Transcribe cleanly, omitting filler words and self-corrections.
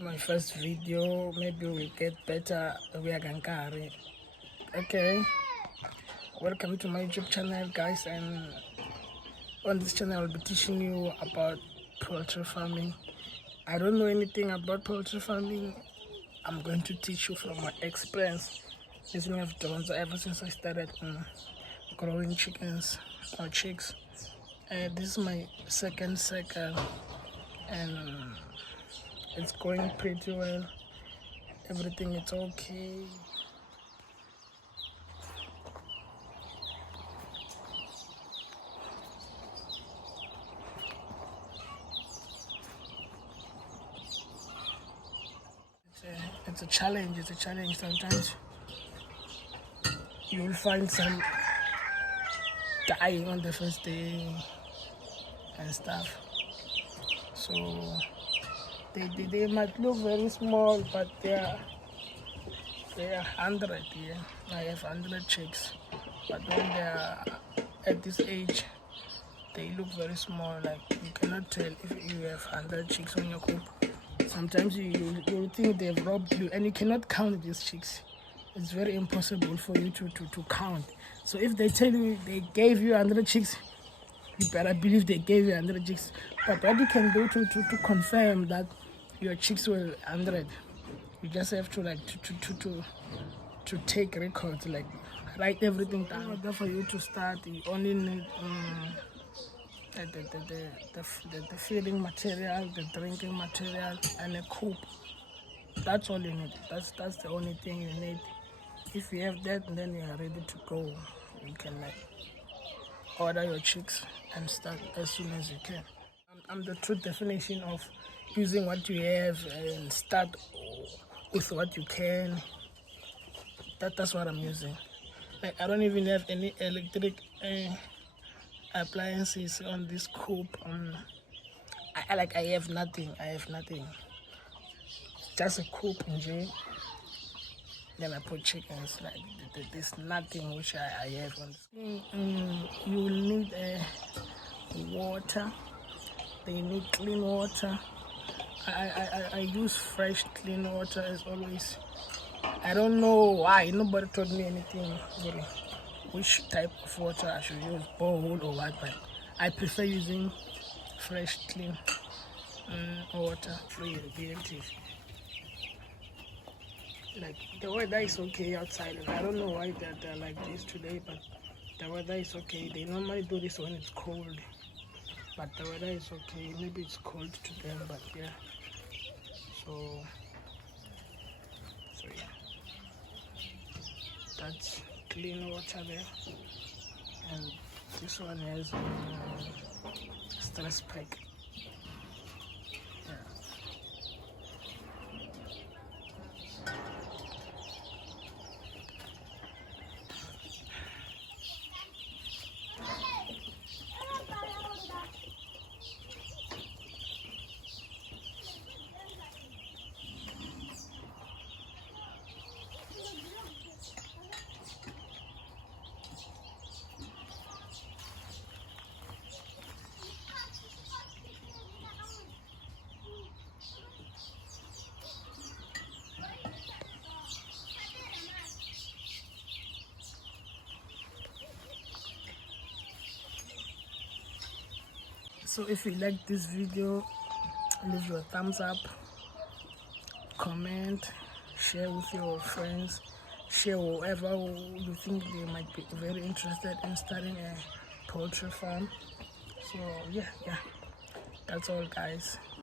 my first video. Maybe we'll get better. We are gankari. Okay, welcome to my YouTube channel, guys, and on this channel I'll be teaching you about poultry farming. I don't know anything about poultry farming. I'm going to teach you from my experience. Listening I've done ever since I started growing chickens or chicks. This is my second cycle, and it's going pretty well. Everything is okay. It's a challenge. It's a challenge. Sometimes you will find some dying on the first day and stuff. So they might look very small, but they are 100. Yeah, I have 100 chicks, but when they are at this age, they look very small. Like you cannot tell if you have 100 chicks on your coop. Sometimes you think they've robbed you, and you cannot count these chicks. It's very impossible for you to count. So if they tell you they gave you 100 chicks, you better believe they gave you 100 chicks. But what you can do to confirm that your chicks were 100, you just have to to take records, like write everything down. In order for you to start, you only need the feeding material, the drinking material, and a coop. That's all you need. That's the only thing you need. If you have that, then you are ready to go. You can order your chicks and start as soon as you can. I'm the true definition of using what you have and start with what you can. That's what I'm using. Like I don't even have any electric appliances on this coop. I have nothing. Just a coop in jail. Then I put chickens. Like there's nothing which I have on this. You will need water. They need clean water. I use fresh clean water as always. I don't know why nobody told me anything really, which type of water I should use, borehole or what, but I prefer using fresh clean water. Free reactive. Like the weather is okay outside, and I don't know why they're like this today, but the weather is okay. They normally do this when it's cold, but the weather is okay. Maybe it's cold to them, but yeah. So yeah, that's clean water there, and this one has stress pack. So if you like this video, leave your thumbs up, comment, share with your friends, share whoever you think they might be very interested in starting a poultry farm. So yeah, that's all, guys.